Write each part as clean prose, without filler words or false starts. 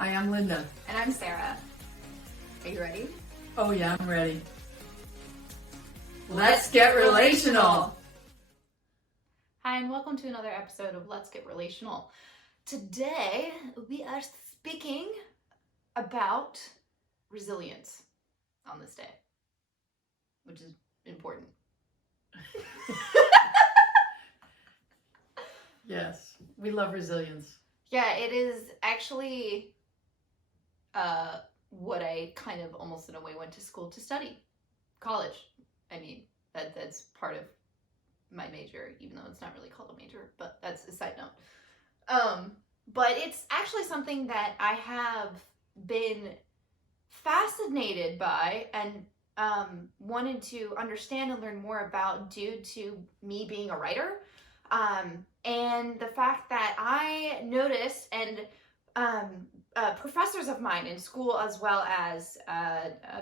Hi, I'm Linda. And I'm Sarah. Are you ready? Oh yeah, I'm ready. Let's get relational. Hi, and welcome to another episode of Let's Get Relational. Today, we are speaking about resilience on this day, which is important. Yes, we love resilience. Yeah, it is actually what I kind of almost in a way went to school to study. College. I mean, that's part of my major, even though it's not really called a major, but that's a side note. But it's actually something that I have been fascinated by and wanted to understand and learn more about due to me being a writer. And the fact that I noticed and professors of mine in school as well as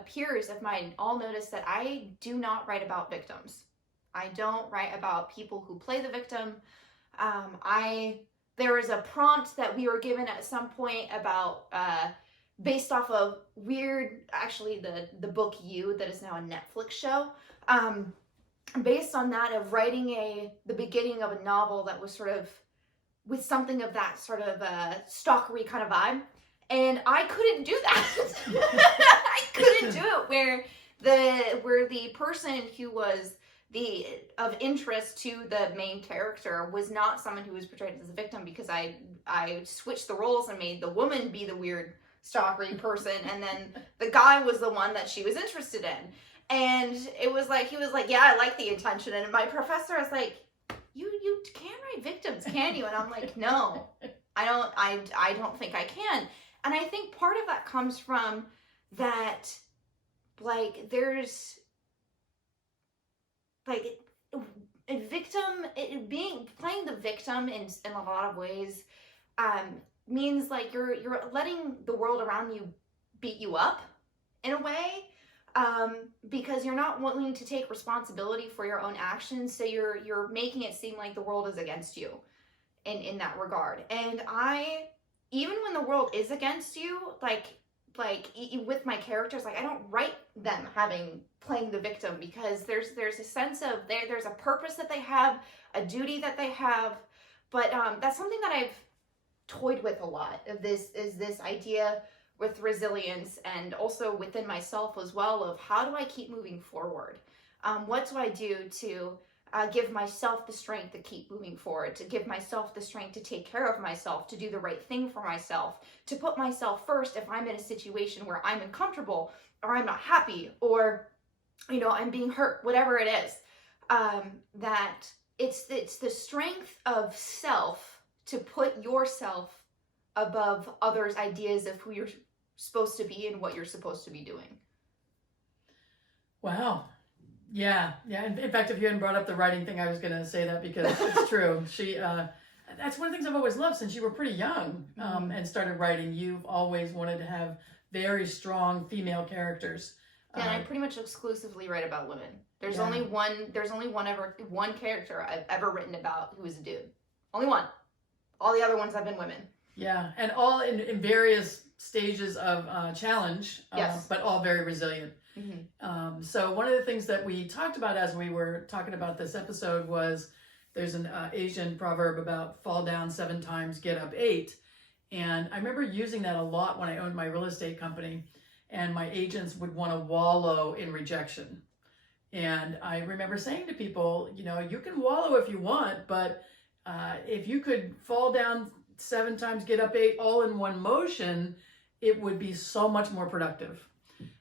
peers of mine all noticed that I do not write about victims. I don't write about people who play the victim. There was a prompt that we were given at some point about based off of actually the book You, that is now a Netflix show. Based on that, of writing the beginning of a novel that was sort of with something of that sort of stalkery kind of vibe, and I couldn't do that. I couldn't do it where the person who was of interest to the main character was not someone who was portrayed as a victim, because I switched the roles and made the woman be the weird stalkery person, and then the guy was the one that she was interested in. And it was like, he was like, yeah, I like the intention. And my professor was like, you can write victims, can you? And I'm like, no, I don't think I can. And I think part of that comes from that, like, there's like a victim, playing the victim in a lot of ways means like you're letting the world around you beat you up in a way. Because you're not willing to take responsibility for your own actions, so you're making it seem like the world is against you in that regard. And even when the world is against you, like with my characters, like I don't write them playing the victim, because there's a sense of there's a purpose that they have, a duty that they have. But that's something that I've toyed with a lot, of this idea with resilience, and also within myself as well, of how do I keep moving forward? What do I do to give myself the strength to keep moving forward, to give myself the strength to take care of myself, to do the right thing for myself, to put myself first if I'm in a situation where I'm uncomfortable or I'm not happy, or I'm being hurt, whatever it is. That it's the strength of self to put yourself above others' ideas of who you're supposed to be and what you're supposed to be doing. Wow. Yeah. In fact, if you hadn't brought up the writing thing, I was going to say that, because it's true. That's one of the things I've always loved since you were pretty young and started writing. You've always wanted to have very strong female characters. Yeah, and I pretty much exclusively write about women. There's only one character I've ever written about who is a dude. Only one. All the other ones have been women. Yeah, and all in various stages of challenge, yes. But all very resilient. Mm-hmm. So one of the things that we talked about as we were talking about this episode was there's an Asian proverb about fall down 7 times, get up 8. And I remember using that a lot when I owned my real estate company, and my agents would want to wallow in rejection. And I remember saying to people, you can wallow if you want, but if you could fall down 7 times, get up 8, all in one motion, it would be so much more productive.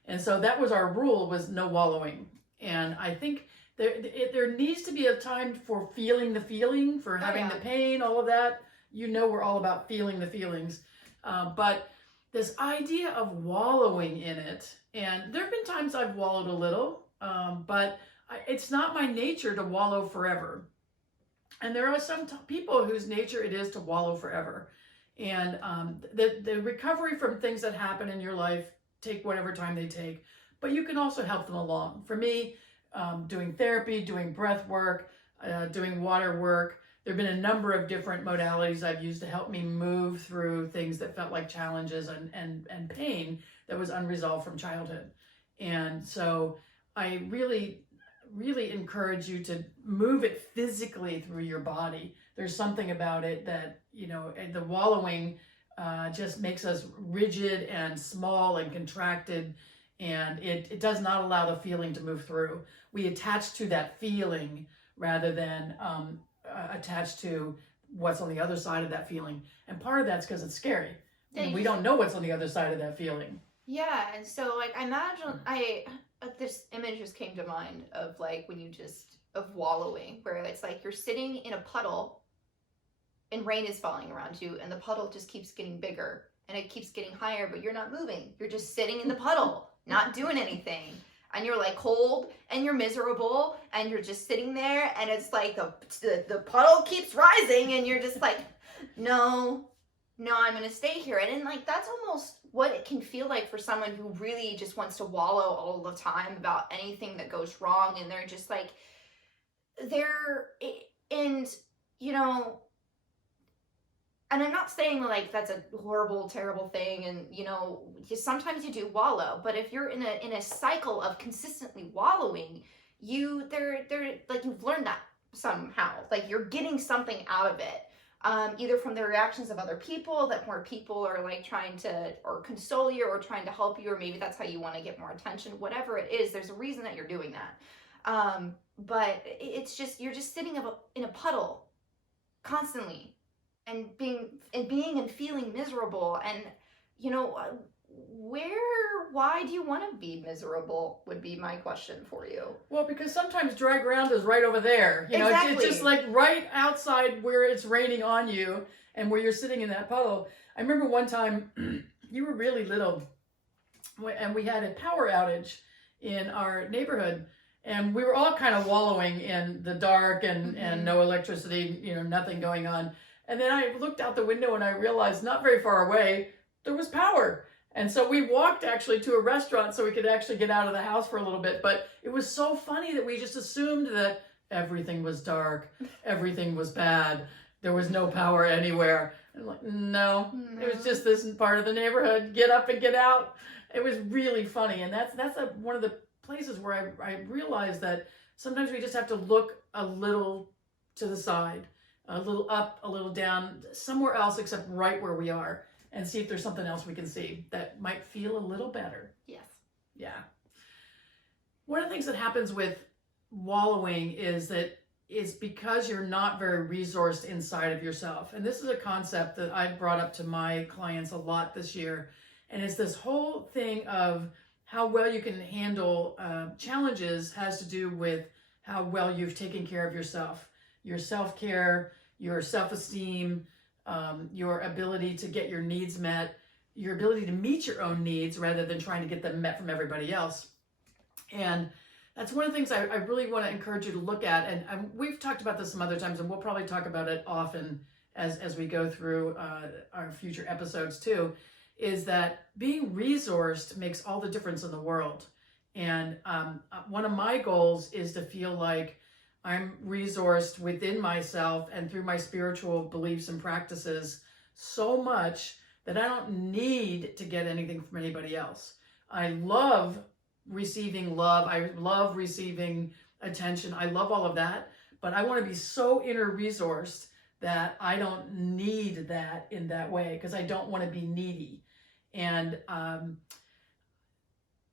And so that was our rule, was no wallowing. And I think there needs to be a time for feeling the feeling, for having the pain, all of that. We're all about feeling the feelings. But this idea of wallowing in it, and there have been times I've wallowed a little, but it's not my nature to wallow forever. And there are some people whose nature it is to wallow forever. And the recovery from things that happen in your life take whatever time they take, but you can also help them along. For me, doing therapy, doing breath work, doing water work, there have been a number of different modalities I've used to help me move through things that felt like challenges and pain that was unresolved from childhood. And so I really, really encourage you to move it physically through your body. There's something about it that, the wallowing just makes us rigid and small and contracted, and it does not allow the feeling to move through. We attach to that feeling rather than attached to what's on the other side of that feeling. And part of that's because it's scary. And we don't know what's on the other side of that feeling. Yeah, and so like I imagine this image just came to mind of like when you of wallowing, where it's like you're sitting in a puddle and rain is falling around you and the puddle just keeps getting bigger and it keeps getting higher, but you're not moving. You're just sitting in the puddle, not doing anything. And you're like cold and you're miserable and you're just sitting there, and it's like the puddle keeps rising and you're just like, no, I'm gonna stay here. And then like that's almost what it can feel like for someone who really just wants to wallow all the time about anything that goes wrong, and they're just like and I'm not saying like that's a horrible, terrible thing, and sometimes you do wallow, but if you're in a cycle of consistently wallowing, you've learned that somehow, like you're getting something out of it, either from the reactions of other people, that more people are like trying to or console you or trying to help you, or maybe that's how you want to get more attention. Whatever it is, there's a reason that you're doing that. But it's just you're just sitting in a puddle constantly. And being and feeling miserable, and why do you want to be miserable would be my question for you. Well, because sometimes dry ground is right over there. Exactly. It's just like right outside where it's raining on you and where you're sitting in that puddle. I remember one time you were really little and we had a power outage in our neighborhood, and we were all kind of wallowing in the dark and no electricity, nothing going on. And then I looked out the window and I realized not very far away, there was power. And so we walked actually to a restaurant so we could actually get out of the house for a little bit. But it was so funny that we just assumed that everything was dark, everything was bad, there was no power anywhere. And I'm like, no, it was just this part of the neighborhood. Get up and get out. It was really funny. And that's one of the places where I realized that sometimes we just have to look a little to the side, a little up, a little down, somewhere else except right where we are, and see if there's something else we can see that might feel a little better. Yes. Yeah. One of the things that happens with wallowing is that it's because you're not very resourced inside of yourself. And this is a concept that I've brought up to my clients a lot this year. And it's this whole thing of how well you can handle challenges has to do with how well you've taken care of yourself. Your self-care, your self-esteem, your ability to get your needs met, your ability to meet your own needs rather than trying to get them met from everybody else. And that's one of the things I really want to encourage you to look at. And we've talked about this some other times, and we'll probably talk about it often as we go through our future episodes too, is that being resourced makes all the difference in the world. And one of my goals is to feel like I'm resourced within myself and through my spiritual beliefs and practices so much that I don't need to get anything from anybody else. I love receiving love. I love receiving attention. I love all of that, but I want to be so inner resourced that I don't need that in that way, because I don't want to be needy. And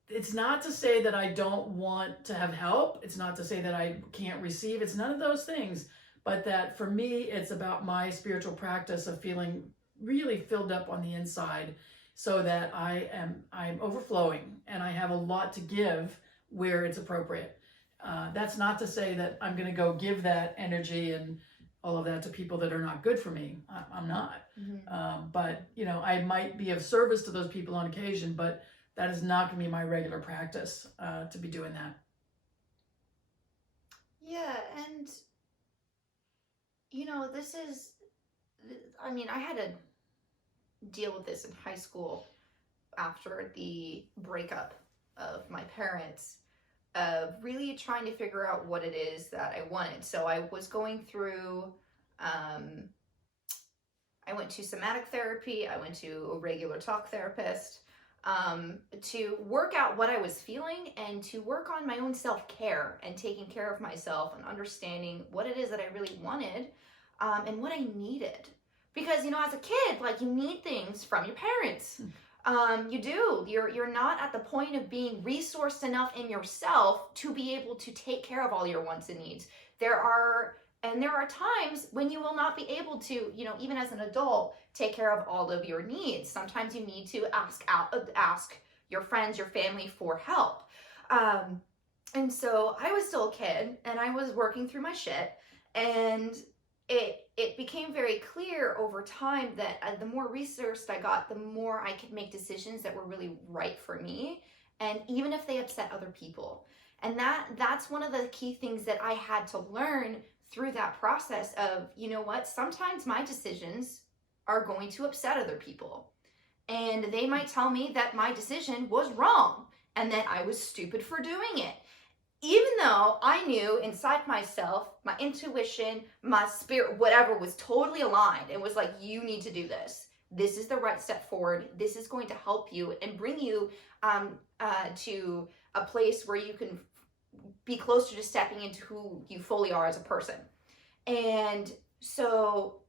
it's not to say that I don't want to have help. It's not to say that I can't receive. It's none of those things. But that for me, it's about my spiritual practice of feeling really filled up on the inside so that I'm overflowing and I have a lot to give where it's appropriate. That's not to say that I'm going to go give that energy and all of that to people that are not good for me. I'm not. But, I might be of service to those people on occasion, but that is not going to be my regular practice to be doing that. Yeah, and, I had to deal with this in high school after the breakup of my parents, of really trying to figure out what it is that I wanted. So I was going through I went to somatic therapy. I went to a regular talk therapist to work out what I was feeling and to work on my own self-care and taking care of myself and understanding what it is that I really wanted and what I needed. Because, you know, as a kid, like, you need things from your parents. You do. You're not at the point of being resourced enough in yourself to be able to take care of all your wants and needs. There are times when you will not be able to, you know, even as an adult, take care of all of your needs. Sometimes you need to ask your friends, your family for help. And so I was still a kid and I was working through my shit, and it became very clear over time that the more resourced I got, the more I could make decisions that were really right for me, and even if they upset other people. And that's one of the key things that I had to learn through that process of, you know what, sometimes my decisions are going to upset other people. And they might tell me that my decision was wrong and that I was stupid for doing it. Even though I knew inside myself, my intuition, my spirit, whatever was totally aligned and was like, you need to do this. This is the right step forward. This is going to help you and bring you to a place where you can be closer to stepping into who you fully are as a person. And so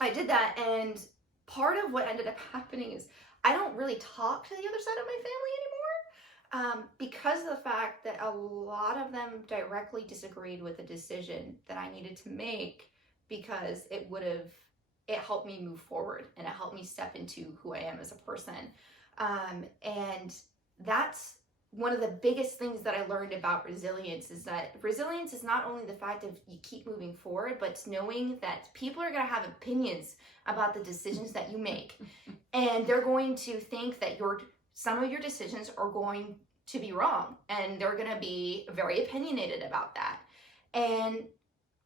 I did that, and part of what ended up happening is I don't really talk to the other side of my family anymore, because of the fact that a lot of them directly disagreed with the decision that I needed to make, because it helped me move forward and it helped me step into who I am as a person. And that's one of the biggest things that I learned about resilience, is that resilience is not only the fact of you keep moving forward, but it's knowing that people are going to have opinions about the decisions that you make. And they're going to think that some of your decisions are going to be wrong, and they're going to be very opinionated about that. And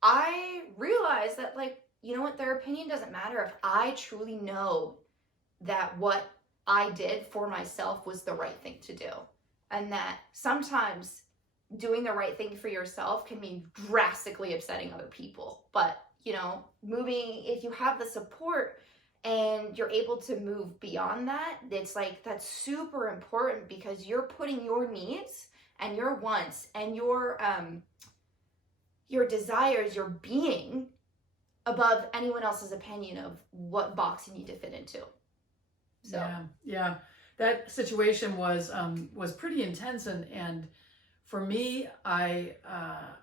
I realized that, like, you know what, their opinion doesn't matter if I truly know that what I did for myself was the right thing to do. And that sometimes doing the right thing for yourself can mean drastically upsetting other people. But, you know, if you have the support and you're able to move beyond that, it's like, that's super important, because you're putting your needs and your wants and your desires, your being, above anyone else's opinion of what box you need to fit into. So yeah. That situation was pretty intense, and for me, I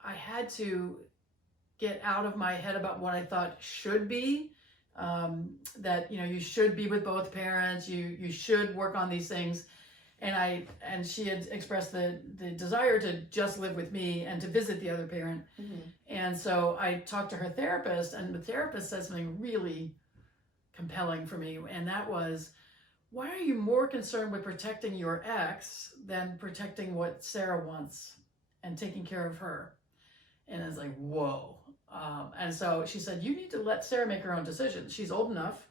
had to get out of my head about what I thought should be. That, you know, you should be with both parents, you should work on these things, and she had expressed the desire to just live with me and to visit the other parent. Mm-hmm. And so I talked to her therapist, and the therapist said something really compelling for me, and that was, why are you more concerned with protecting your ex than protecting what Sarah wants and taking care of her? And I was like, whoa. And so she said, you need to let Sarah make her own decisions. She's old enough.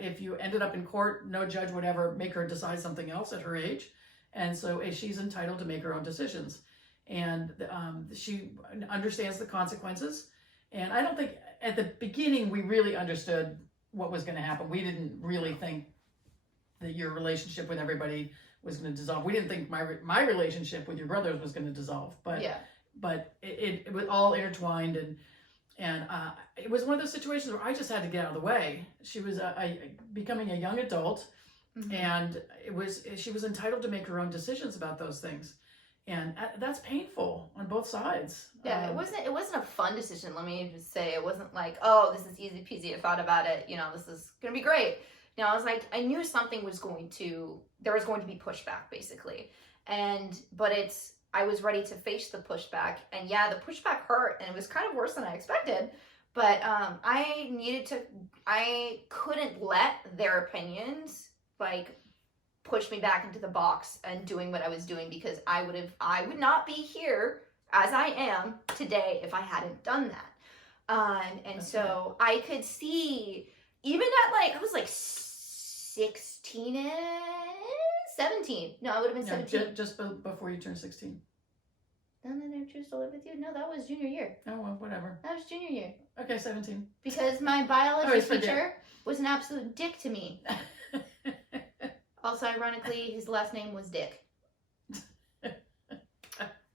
If you ended up in court, no judge would ever make her decide something else at her age. And so she's entitled to make her own decisions. And she understands the consequences. And I don't think at the beginning we really understood what was going to happen. We didn't really think that your relationship with everybody was going to dissolve. We didn't think my relationship with your brothers was going to dissolve, but yeah. But it was all intertwined, and it was one of those situations where I just had to get out of the way. She was becoming a young adult, mm-hmm. and she was entitled to make her own decisions about those things, and that's painful on both sides. Yeah, it wasn't a fun decision. Let me just say, it wasn't like, oh, this is easy peasy. I thought about it. You know, this is gonna be great. You know, I was like, I knew there was going to be pushback, basically. But I was ready to face the pushback. And yeah, the pushback hurt, and it was kind of worse than I expected. But I couldn't let their opinions, like, push me back into the box and doing what I was doing, because I would not be here as I am today if I hadn't done that. And so I could see, even at, like, I was like 16, 17. No, I would have been 17. Just before you turned 16. None of them choose to live with you? No, that was junior year. Oh, well, whatever. That was junior year. Okay, 17. Because my biology Always teacher forget. was an absolute dick to me. Also, ironically, his last name was Dick.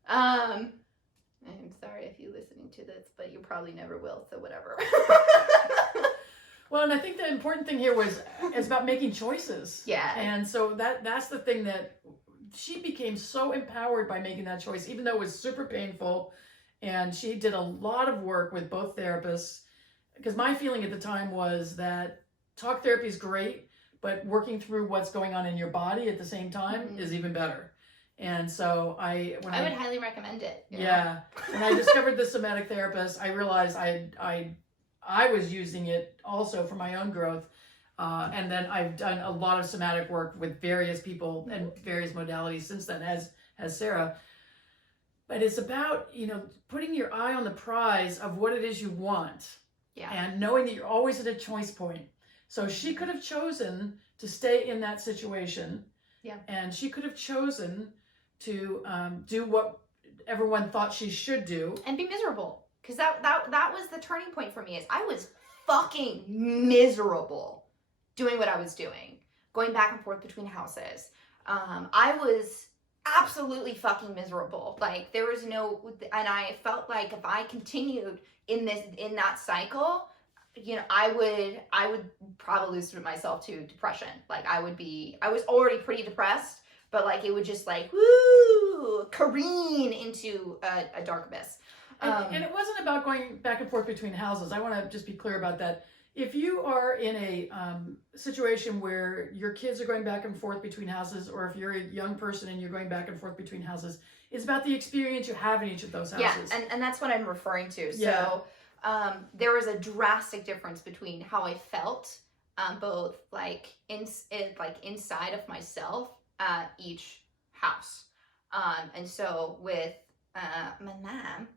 I'm sorry if you're listening to this, but you probably never will, so whatever. Well, and I think the important thing here is about making choices. Yeah. And so that's the thing that she became so empowered by making that choice, even though it was super painful. And she did a lot of work with both therapists, because my feeling at the time was that talk therapy is great, but working through what's going on in your body at the same time is even better. And so I would highly recommend it. Yeah. When I discovered the somatic therapist, I realized I was using it also for my own growth. And then I've done a lot of somatic work with various people and various modalities since then, as Sarah. But it's about, putting your eye on the prize of what it is you want. Yeah. And knowing that you're always at a choice point. So she could have chosen to stay in that situation. Yeah. And she could have chosen to do what everyone thought she should do. And be miserable. Because that was the turning point for me, is I was fucking miserable doing what I was doing. Going back and forth between houses. I was absolutely fucking miserable. Like, there was and I felt like if I continued in that cycle, I would probably lose myself to depression. Like, I was already pretty depressed, but like it would just like careen into a dark abyss. And it wasn't about going back and forth between houses. I want to just be clear about that. If you are in a situation where your kids are going back and forth between houses, or if you're a young person and you're going back and forth between houses, it's about the experience you have in each of those houses. Yeah, and that's what I'm referring to. Yeah. So there was a drastic difference between how I felt, both like inside of myself at each house. And so with my mom,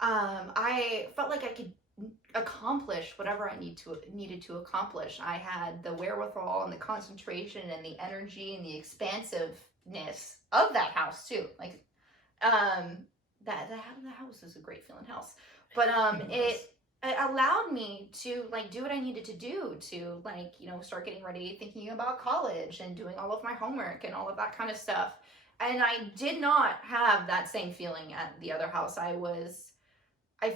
I felt like I could accomplish whatever I needed to accomplish. I had the wherewithal and the concentration and the energy and the expansiveness of that house too. Like, the house is a great feeling house, but it allowed me to like do what I needed to do to like, start getting ready, thinking about college and doing all of my homework and all of that kind of stuff. And I did not have that same feeling at the other house. I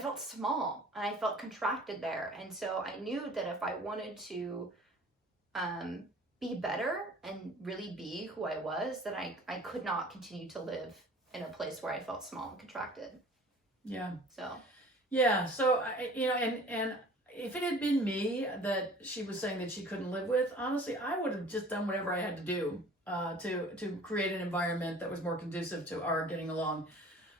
felt small and I felt contracted there. And so I knew that if I wanted to be better and really be who I was, that I could not continue to live in a place where I felt small and contracted. Yeah. So. Yeah. So, and if it had been me that she was saying that she couldn't live with, honestly, I would have just done whatever I had to do to create an environment that was more conducive to our getting along.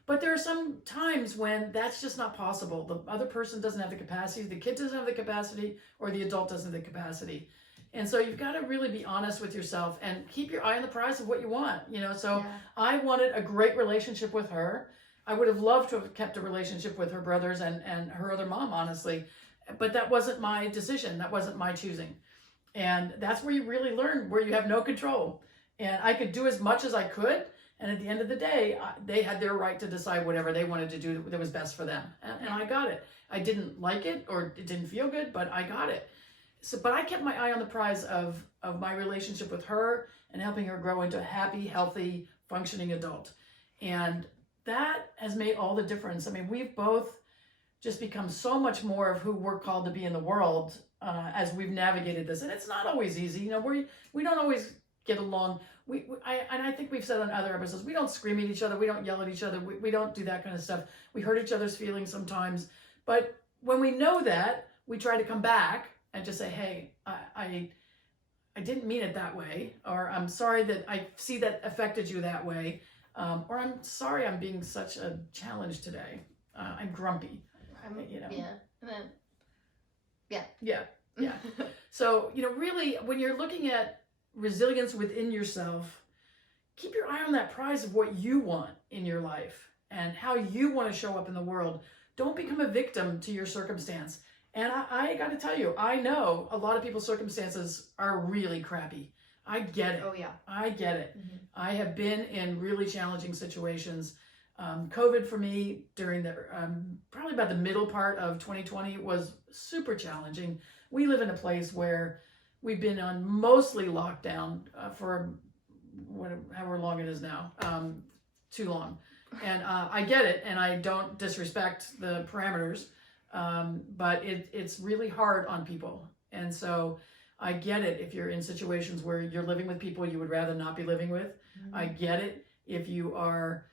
But there are some times when that's just not possible. The other person doesn't have the capacity, the kid doesn't have the capacity, or the adult doesn't have the capacity. And so you've got to really be honest with yourself and keep your eye on the prize of what you want. So yeah. I wanted a great relationship with her. I would have loved to have kept a relationship with her brothers and her other mom, honestly. But that wasn't my decision. That wasn't my choosing. And that's where you really learn where you have no control. And I could do as much as I could. And at the end of the day, they had their right to decide whatever they wanted to do that was best for them. And I got it. I didn't like it or it didn't feel good, but I got it. So, but I kept my eye on the prize of my relationship with her and helping her grow into a happy, healthy, functioning adult. And that has made all the difference. I mean, we've both just become so much more of who we're called to be in the world as we've navigated this. And it's not always easy. We don't always get along. I think we've said on other episodes, we don't scream at each other. We don't yell at each other. We don't do that kind of stuff. We hurt each other's feelings sometimes. But when we know that, we try to come back and just say, hey, I didn't mean it that way. Or I'm sorry that I see that affected you that way. Or I'm sorry I'm being such a challenge today. I'm grumpy. Yeah. So, really, when you're looking at resilience within yourself, keep your eye on that prize of what you want in your life and how you want to show up in the world. Don't become a victim to your circumstance. And I got to tell you, I know a lot of people's circumstances are really crappy. I get it. Oh yeah. I get it. Mm-hmm. I have been in really challenging situations. COVID for me during the probably about the middle part of 2020 was super challenging. We live in a place where we've been on mostly lockdown for however long it is now, too long. And I get it, and I don't disrespect the parameters, but it's really hard on people. And so I get it if you're in situations where you're living with people you would rather not be living with. Mm-hmm. I get it if you are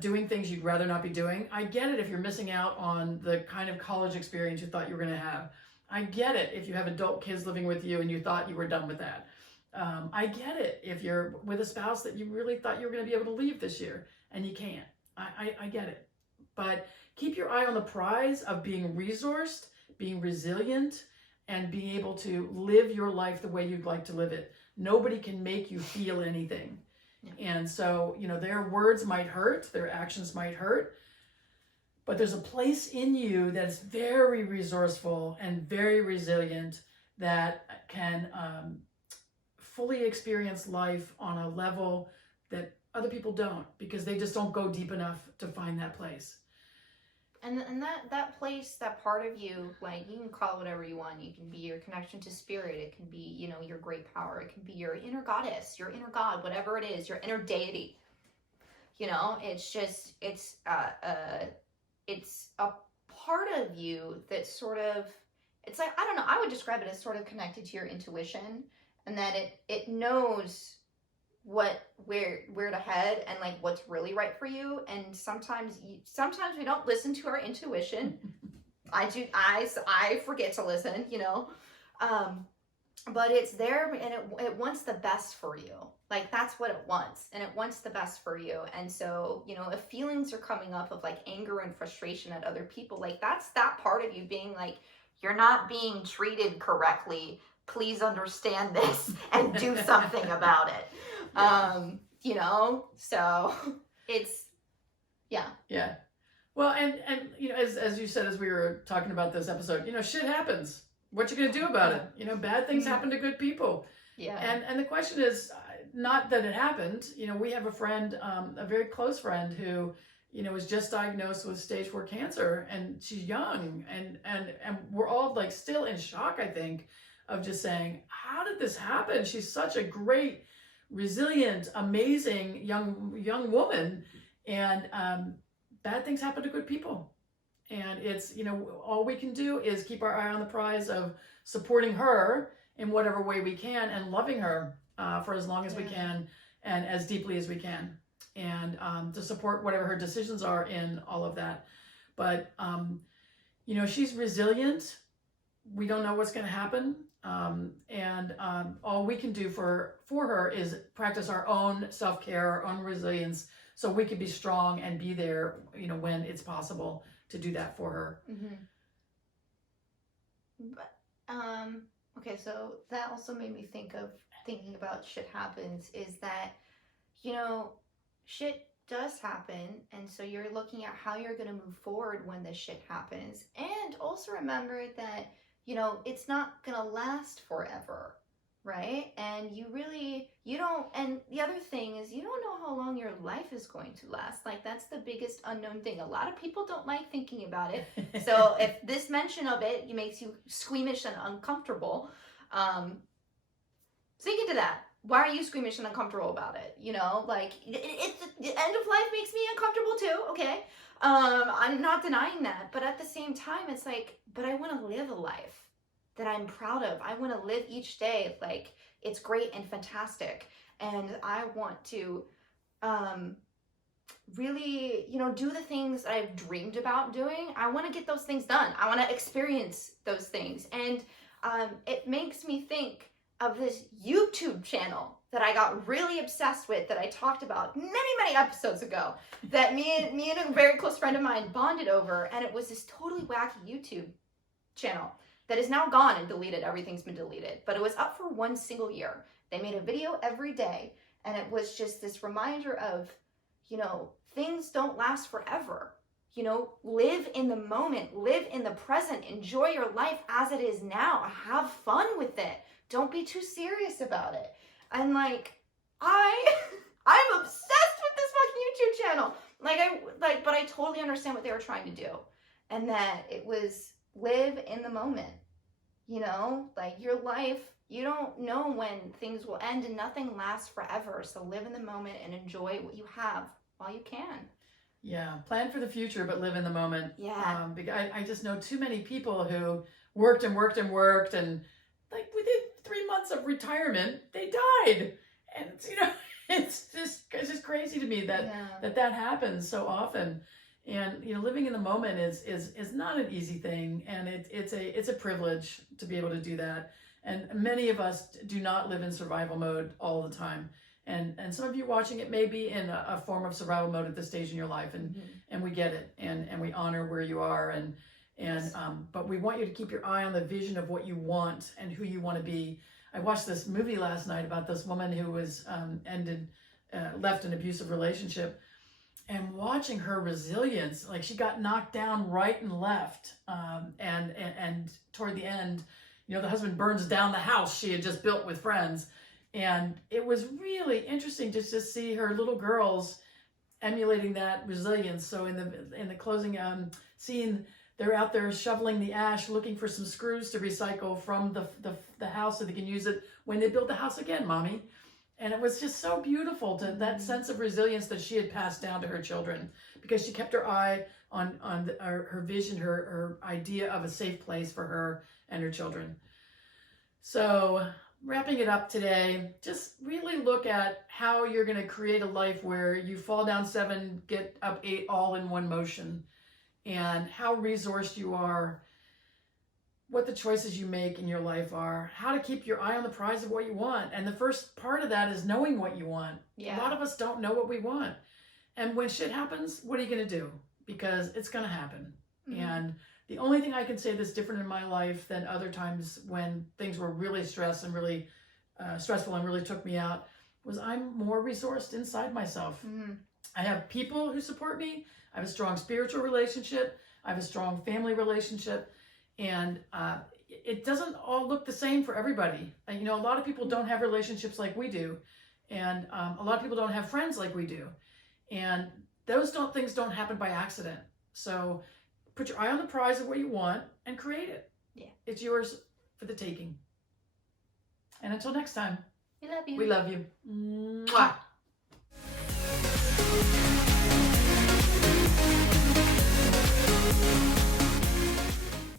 doing things you'd rather not be doing. I get it if you're missing out on the kind of college experience you thought you were going to have. I get it if you have adult kids living with you and you thought you were done with that. I get it if you're with a spouse that you really thought you were going to be able to leave this year and you can't. I get it. But keep your eye on the prize of being resourced, being resilient, and being able to live your life the way you'd like to live it. Nobody can make you feel anything. Yeah. And so, their words might hurt, their actions might hurt, but there's a place in you that's very resourceful and very resilient that can fully experience life on a level that other people don't, because they just don't go deep enough to find that place. And that place, that part of you, like, you can call it whatever you want. You can be your connection to spirit. It can be, your great power. It can be your inner goddess, your inner god, whatever it is, your inner deity. It's just, it's a part of you that sort of, it's like, I don't know, I would describe it as sort of connected to your intuition, and that it knows where to head and like what's really right for you. And sometimes we don't listen to our intuition. I forget to listen, but it's there, and it wants the best for you. Like, that's what it wants, and it wants the best for you. And so, if feelings are coming up of like anger and frustration at other people, like, that's that part of you being like, you're not being treated correctly. Please understand this and do something about it. So it's, yeah. Yeah. Well, and as you said, as we were talking about this episode, shit happens. What you gonna do about it? Bad things happen to good people. Yeah. And the question is not that it happened. We have a friend, a very close friend who, was just diagnosed with stage 4 cancer, and she's young, and we're all like still in shock, I think, of just saying, how did this happen? She's such a great, resilient, amazing young woman, and bad things happen to good people. And it's, all we can do is keep our eye on the prize of supporting her in whatever way we can, and loving her for as long as we can and as deeply as we can, and to support whatever her decisions are in all of that. But she's resilient. We don't know what's going to happen. And all we can do for her is practice our own self-care, our own resilience, so we can be strong and be there, when it's possible to do that for her. Mm-hmm. But, okay, so that also made me thinking about shit happens, is that, shit does happen, and so you're looking at how you're going to move forward when this shit happens. And also remember that it's not gonna last forever, right? And you don't, and the other thing is, you don't know how long your life is going to last. Like, that's the biggest unknown thing. A lot of people don't like thinking about it. So if this mention of it makes you squeamish and uncomfortable, think into that. Why are you squeamish and uncomfortable about it? Like, it's the end of life makes me uncomfortable too, okay? I'm not denying that, but at the same time, it's like, but I want to live a life that I'm proud of. I want to live each day like it's great and fantastic, and I want to really, do the things that I've dreamed about doing. I want to get those things done. I want to experience those things, and it makes me think of this YouTube channel that I got really obsessed with, that I talked about many episodes ago, that me and a very close friend of mine bonded over. And it was this totally wacky YouTube channel that is now gone and deleted. Everything's been deleted, but it was up for one single year. They made a video every day, and it was just this reminder of, things don't last forever. Live in the moment, live in the present, enjoy your life as it is now, have fun with it. Don't be too serious about it. And like, I'm obsessed with this fucking YouTube channel. But I totally understand what they were trying to do. And that it was live in the moment. You know, like your life, you don't know when things will end and nothing lasts forever. So live in the moment and enjoy what you have while you can. Yeah, plan for the future, but live in the moment. Yeah. Because I just know too many people who worked and worked and worked, and like within 3 months of retirement, they died. And it's, it's just crazy to me that happens so often. And living in the moment is not an easy thing, and it's a privilege to be able to do that. And many of us do not live in survival mode all the time. And some of you watching it may be in a form of survival mode at this stage in your life, and we get it, and we honor where you are, but we want you to keep your eye on the vision of what you want and who you want to be. I watched this movie last night about this woman who was left an abusive relationship, and watching her resilience, like she got knocked down right and left, and toward the end, the husband burns down the house she had just built with friends. And it was really interesting to just see her little girls emulating that resilience. So in the closing scene, they're out there shoveling the ash, looking for some screws to recycle from the house so they can use it when they build the house again, Mommy. And it was just so beautiful, to that sense of resilience that she had passed down to her children, because she kept her eye on her vision, her idea of a safe place for her and her children. So wrapping it up today, just really look at how you're going to create a life where you fall down 7, get up 8, all in one motion, and how resourced you are, what the choices you make in your life are, how to keep your eye on the prize of what you want. And the first part of that is knowing what you want. Yeah. A lot of us don't know what we want. And when shit happens, what are you going to do? Because it's going to happen. Mm-hmm. And the only thing I can say that's different in my life than other times when things were really stressed and really stressful and really took me out was I'm more resourced inside myself. Mm-hmm. I have people who support me. I have a strong spiritual relationship. I have a strong family relationship. And it doesn't all look the same for everybody. A lot of people don't have relationships like we do. And a lot of people don't have friends like we do. And those things don't happen by accident. So put your eye on the prize of what you want and create it. Yeah. It's yours for the taking. And until next time. We love you. We love you. Mwah.